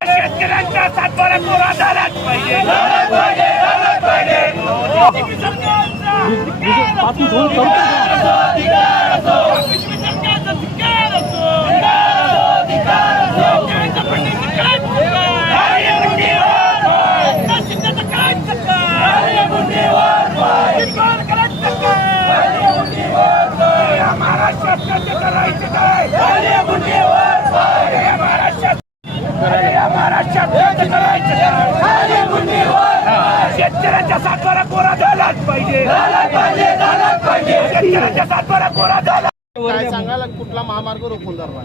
शेतकऱ्यांच्या सातबारा कोरा झालाच पाहिजे. महाराष्ट्रात करायचं काय धिक्कार असो. शेतकऱ्यांचा फंडिंगचं काय सरकार? एकनाथ शिंदेचं काय सरकार? धिक्कार करायचं सरकार. या महाराष्ट्रात कसं करायचं काय या महाराष्ट्रात अरे या महाराष्ट्रात कसं करायचं काय? शेतकऱ्यांच्या सातबारा कोरा झालाच पाहिजे. शेतकऱ्यांच्या सातबारा कोरा झाला. काय कुठला महामार्ग रोखून धरला?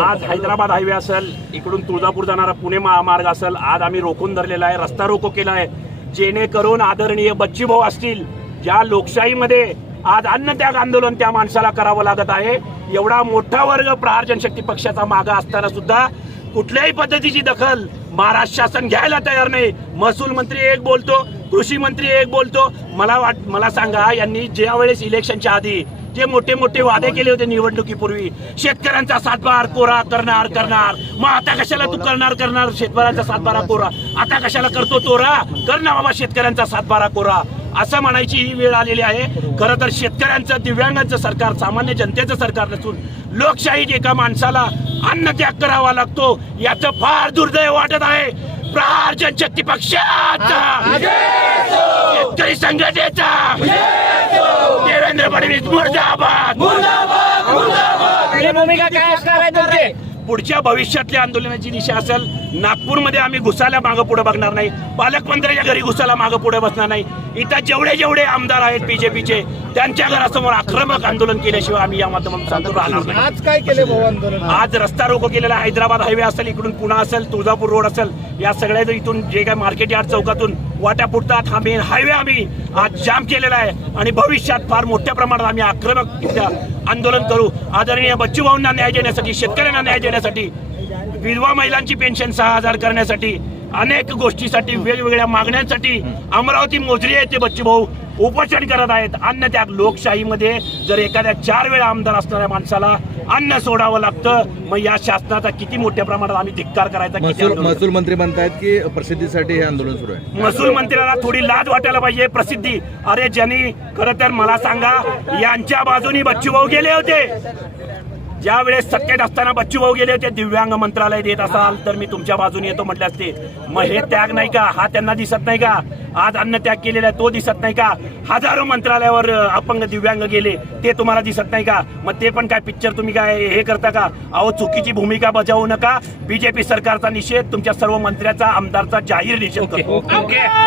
आज हैदराबाद हायवे असेल इकडून तुळजापूर जाणारा पुणे महामार्ग असेल आज आम्ही रोखून धरलेला आहे रस्ता रोको केला आहे. जेणेकरून आदरणीय बच्चीभाऊ असतील ज्या लोकशाहीमध्ये आज अन्नत्याग आंदोलन त्या माणसाला करावं लागत आहे एवढा मोठा वर्ग प्रहार जनशक्ती पक्षाचा मागा असताना सुद्धा कुठल्याही पद्धतीची दखल महाराष्ट्र शासन घ्यायला तयार नाही. महसूल मंत्री एक बोलतो कृषी मंत्री एक बोलतो मला वाट मला सांगा यांनी ज्या वेळेस इलेक्शनच्या आधी जे मोठे मोठे वादे केले होते निवडणुकीपूर्वी शेतकऱ्यांचा सातबार कोरा करणार करणार. मग आता कशाला तू करणार करणार शेतकऱ्यांचा सातबारा कोरा? आता कशाला करतो तोरा? कर ना बाबा शेतकऱ्यांचा सातबारा कोरा. असं म्हणायची ही वेळ आलेली आहे. खरं तर शेतकऱ्यांचं दिव्यांगांचं सरकार सामान्य जनतेचं सरकार नसून लोकशाहीत एका माणसाला अन्न त्याग करावा लागतो याचं फार दुर्दैव वाटत आहे. प्रहार जनशक्ती पक्षाचा. शेतकरी संघटनेचा. देवेंद्र फडणवीस मुर्दाबाद. भूमिका काय असणार आहे तुमची? पुढच्या भविष्यातल्या आंदोलनाची दिशा असेल नागपूरमध्ये आम्ही घुसायला मागं पुढे बघणार नाही. पालकमंत्र्याच्या घरी घुसायला मागं पुढे बसणार नाही. इथं जेवढे जेवढे आमदार आहेत बीजेपीचे त्यांच्या घरासमोर आक्रमक आंदोलन केल्याशिवाय आम्ही या माध्यमातून राहणार नाही. आज काय केले आंदोलन? आज रस्ता रोको केलेला. हैदराबाद हायवे असेल इकडून पुणा असेल तुळजापूर रोड असेल. या सगळ्या इथून जे काही मार्केट यार्ड चौकातून वाट्या फुटतात हा मेन हायवे आम्ही आज जाम केलेला आहे आणि भविष्यात फार मोठ्या प्रमाणात आम्ही आक्रमक आंदोलन करू. आदरणीय बच्चूभाऊंना न्याय देण्यासाठी शेतकऱ्यांना न्याय देण्यासाठी विधवा महिलांची पेन्शन सहा हजार करण्यासाठी अनेक गोष्टीसाठी वेगवेगळ्या मागण्यांसाठी अमरावती मोजरी येथे बच्चूभाऊ उपोषण करत आहेत. अन्य त्या लोकशाहीमध्ये जर एखाद्या चार वेळा आमदार असणाऱ्या माणसाला अन्न सोडावं लागतं. मग या शासनाचा किती मोठ्या प्रमाणात आम्ही धिक्कार करायचा महसूल मंत्री म्हणतायत की प्रसिद्धीसाठी हे आंदोलन सुरू आहे. महसूल मंत्र्याला थोडी लाज वाटायला पाहिजे प्रसिद्धी. अरे ज्यांनी खरं तर मला सांगा यांच्या बाजूनी बच्चूभाऊ गेले होते. ज्या वेळेस सत्तेत असताना बच्चूभाऊ गेले होते दिव्यांग मंत्रालय देत असाल तर मी तुमच्या बाजूने येतो म्हटले असते. मग हे त्याग नाही का? हा त्यांना दिसत नाही का? आज अन्न त्याग केलेला आहे तो दिसत नाही का? हजारो मंत्रालयावर अपंग दिव्यांग गेले ते तुम्हाला दिसत नाही का? मग ते पण काय पिक्चर तुम्ही काय हे करता का? अहो चुकीची भूमिका बजावू नका. बीजेपी सरकारचा निषेध तुमच्या सर्व मंत्र्याचा आमदारचा जाहीर निषेध करतो.